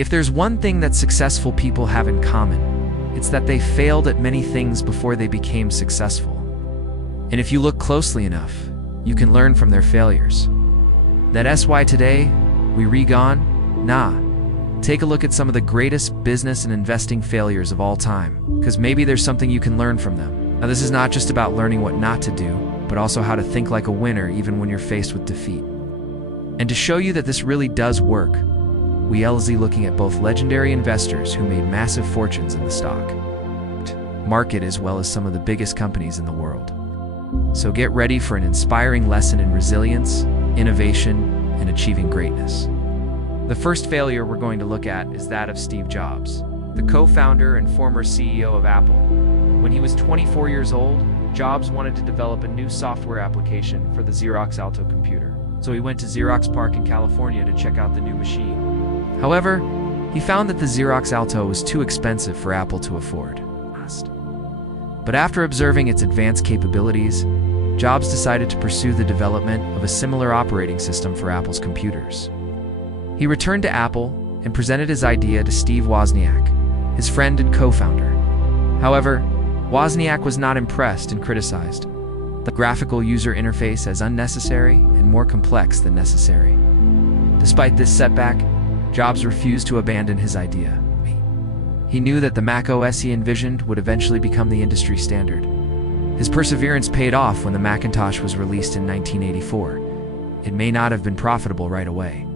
If there's one thing that successful people have in common, it's that they failed at many things before they became successful. And if you look closely enough, you can learn from their failures. That's why today, we take a look at some of the greatest business and investing failures of all time, because maybe there's something you can learn from them. Now, this is not just about learning what not to do, but also how to think like a winner even when you're faced with defeat. And to show you that this really does work, we looking at both legendary investors who made massive fortunes in the stock market as well as some of the biggest companies in the world. So get ready for an inspiring lesson in resilience, innovation, and achieving greatness. The first failure we're going to look at is that of Steve Jobs, the co-founder and former CEO of Apple. When he was 24 years old, Jobs wanted to develop a new software application for the Xerox Alto computer. So he went to Xerox PARC in California to check out the new machine. However, he found that the Xerox Alto was too expensive for Apple to afford. But after observing its advanced capabilities, Jobs decided to pursue the development of a similar operating system for Apple's computers. He returned to Apple and presented his idea to Steve Wozniak, his friend and co-founder. However, Wozniak was not impressed and criticized the graphical user interface as unnecessary and more complex than necessary. Despite this setback, Jobs refused to abandon his idea. He knew that the Mac OS he envisioned would eventually become the industry standard. His perseverance paid off when the Macintosh was released in 1984. It may not have been profitable right away,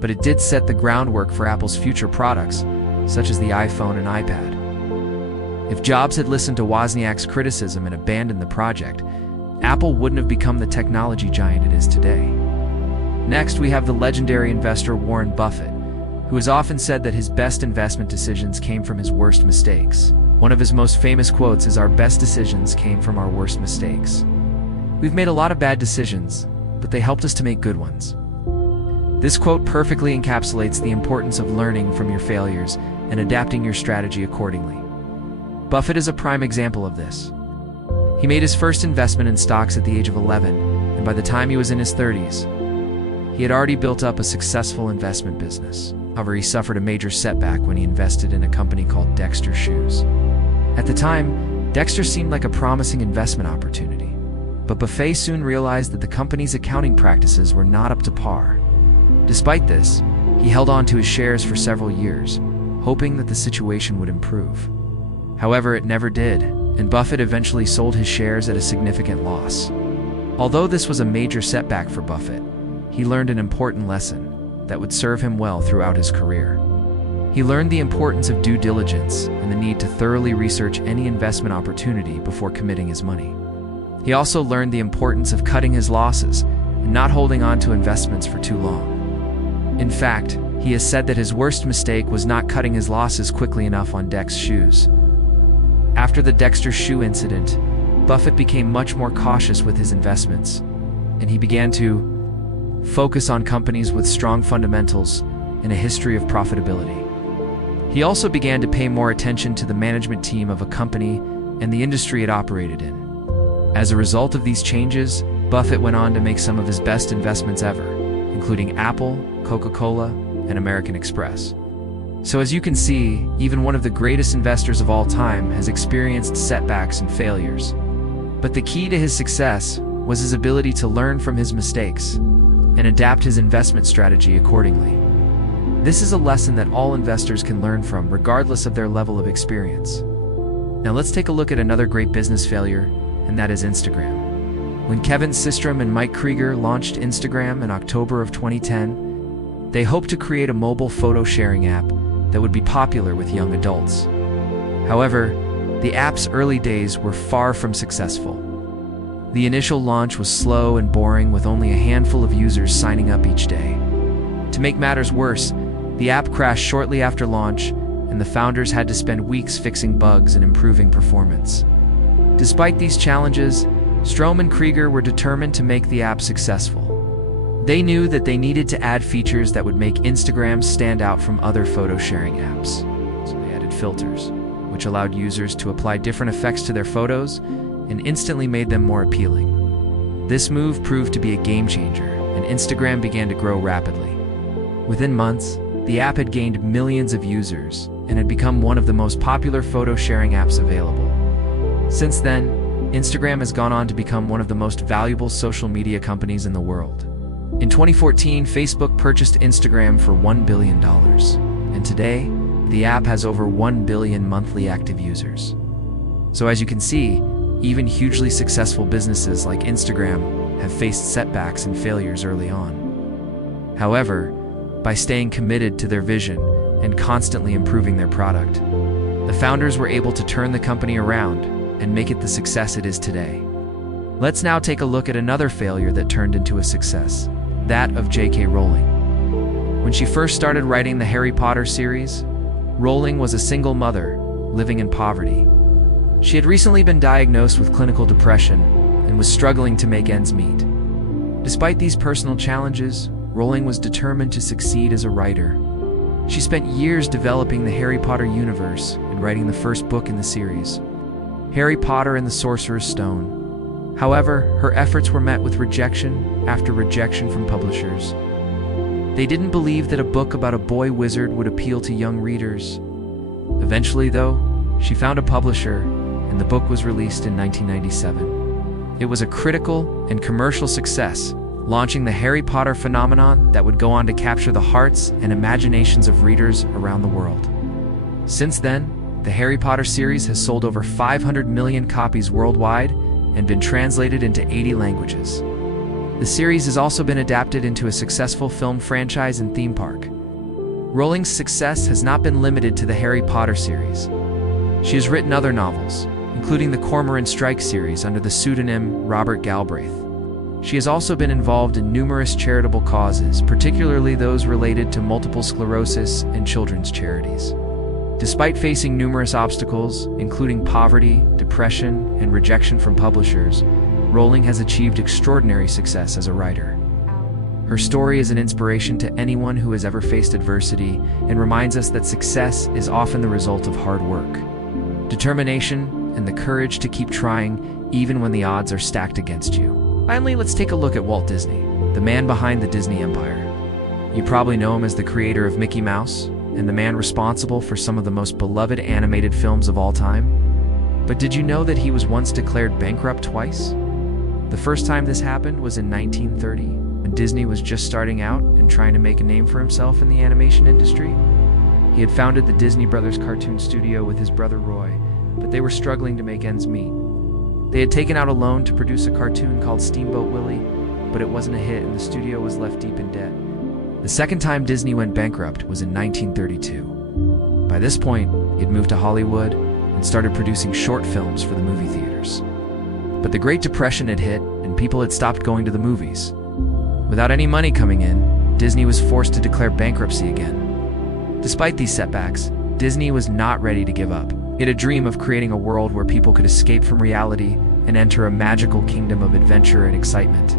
but it did set the groundwork for Apple's future products, such as the iPhone and iPad. If Jobs had listened to Wozniak's criticism and abandoned the project, Apple wouldn't have become the technology giant it is today. Next, we have the legendary investor Warren Buffett, who has often said that his best investment decisions came from his worst mistakes. One of his most famous quotes is, "Our best decisions came from our worst mistakes." We've made a lot of bad decisions, but they helped us to make good ones. This quote perfectly encapsulates the importance of learning from your failures and adapting your strategy accordingly. Buffett is a prime example of this. He made his first investment in stocks at the age of 11, and by the time he was in his 30s, he had already built up a successful investment business. However, he suffered a major setback when he invested in a company called Dexter Shoes. At the time, Dexter seemed like a promising investment opportunity, but Buffett soon realized that the company's accounting practices were not up to par. Despite this, he held on to his shares for several years, hoping that the situation would improve. However, it never did, and Buffett eventually sold his shares at a significant loss. Although this was a major setback for Buffett, he learned an important lesson that would serve him well throughout his career. He learned the importance of due diligence and the need to thoroughly research any investment opportunity before committing his money. He also learned the importance of cutting his losses and not holding on to investments for too long. In fact, he has said that his worst mistake was not cutting his losses quickly enough on Dexter Shoes. After the Dexter Shoe incident, Buffett became much more cautious with his investments, and he began to focus on companies with strong fundamentals and a history of profitability. He also began to pay more attention to the management team of a company and the industry it operated in. As a result of these changes, Buffett went on to make some of his best investments ever, including Apple, Coca-Cola, and American Express. So as you can see, even one of the greatest investors of all time has experienced setbacks and failures. But the key to his success was his ability to learn from his mistakes and adapt his investment strategy accordingly. This is a lesson that all investors can learn from, regardless of their level of experience. Now let's take a look at another great business failure, and that is Instagram. When Kevin Systrom and Mike Krieger launched Instagram in October of 2010, they hoped to create a mobile photo sharing app that would be popular with young adults. However, the app's early days were far from successful. The initial launch was slow and boring, with only a handful of users signing up each day. To make matters worse, the app crashed shortly after launch, and the founders had to spend weeks fixing bugs and improving performance. Despite these challenges, Strom and Krieger were determined to make the app successful. They knew that they needed to add features that would make Instagram stand out from other photo-sharing apps. So they added filters, which allowed users to apply different effects to their photos and instantly made them more appealing. This move proved to be a game changer, and Instagram began to grow rapidly. Within months, The app had gained millions of users and had become one of the most popular photo-sharing apps available. Since then, Instagram has gone on to become one of the most valuable social media companies in the world. In 2014, Facebook purchased Instagram for $1 billion, and today, the app has over 1 billion monthly active users. So as you can see, even hugely successful businesses like Instagram have faced setbacks and failures early on. However, by staying committed to their vision and constantly improving their product, the founders were able to turn the company around and make it the success it is today. Let's now take a look at another failure that turned into a success, that of J.K. Rowling. When she first started writing the Harry Potter series, Rowling was a single mother living in poverty. She had recently been diagnosed with clinical depression and was struggling to make ends meet. Despite these personal challenges, Rowling was determined to succeed as a writer. She spent years developing the Harry Potter universe and writing the first book in the series, Harry Potter and the Sorcerer's Stone. However, her efforts were met with rejection after rejection from publishers. They didn't believe that a book about a boy wizard would appeal to young readers. Eventually, though, she found a publisher, and the book was released in 1997. It was a critical and commercial success, launching the Harry Potter phenomenon that would go on to capture the hearts and imaginations of readers around the world. Since then, the Harry Potter series has sold over 500 million copies worldwide and been translated into 80 languages. The series has also been adapted into a successful film franchise and theme park. Rowling's success has not been limited to the Harry Potter series. She has written other novels, including the Cormoran Strike series under the pseudonym Robert Galbraith. She has also been involved in numerous charitable causes, particularly those related to multiple sclerosis and children's charities. Despite facing numerous obstacles, including poverty, depression, and rejection from publishers, Rowling has achieved extraordinary success as a writer. Her story is an inspiration to anyone who has ever faced adversity and reminds us that success is often the result of hard work, determination, and the courage to keep trying even when the odds are stacked against you. Finally, let's take a look at Walt Disney, the man behind the Disney Empire. You probably know him as the creator of Mickey Mouse and the man responsible for some of the most beloved animated films of all time. But did you know that he was once declared bankrupt twice? The first time this happened was in 1930, when Disney was just starting out and trying to make a name for himself in the animation industry. He had founded the Disney Brothers cartoon studio with his brother Roy, but they were struggling to make ends meet. They had taken out a loan to produce a cartoon called Steamboat Willie, but it wasn't a hit and the studio was left deep in debt. The second time Disney went bankrupt was in 1932. By this point, he had moved to Hollywood and started producing short films for the movie theaters. But the Great Depression had hit and people had stopped going to the movies. Without any money coming in, Disney was forced to declare bankruptcy again. Despite these setbacks, Disney was not ready to give up. He had a dream of creating a world where people could escape from reality and enter a magical kingdom of adventure and excitement.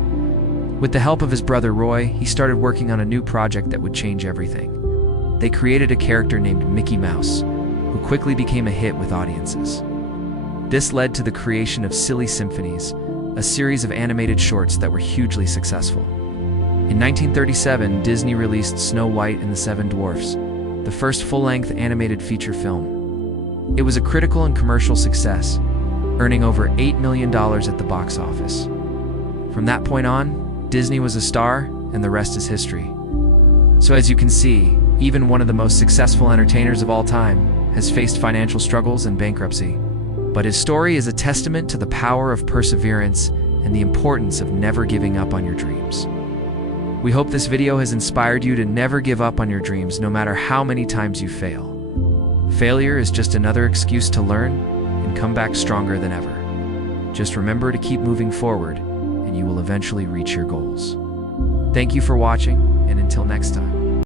With the help of his brother Roy, he started working on a new project that would change everything. They created a character named Mickey Mouse, who quickly became a hit with audiences. This led to the creation of Silly Symphonies, a series of animated shorts that were hugely successful. In 1937, Disney released Snow White and the Seven Dwarfs, the first full-length animated feature film. It was a critical and commercial success, earning over $8 million at the box office. From that point on, Disney was a star, and the rest is history. So as you can see, even one of the most successful entertainers of all time has faced financial struggles and bankruptcy. But his story is a testament to the power of perseverance and the importance of never giving up on your dreams. We hope this video has inspired you to never give up on your dreams no matter how many times you fail. Failure is just another excuse to learn and come back stronger than ever. Just remember to keep moving forward, and you will eventually reach your goals. Thank you for watching, and until next time.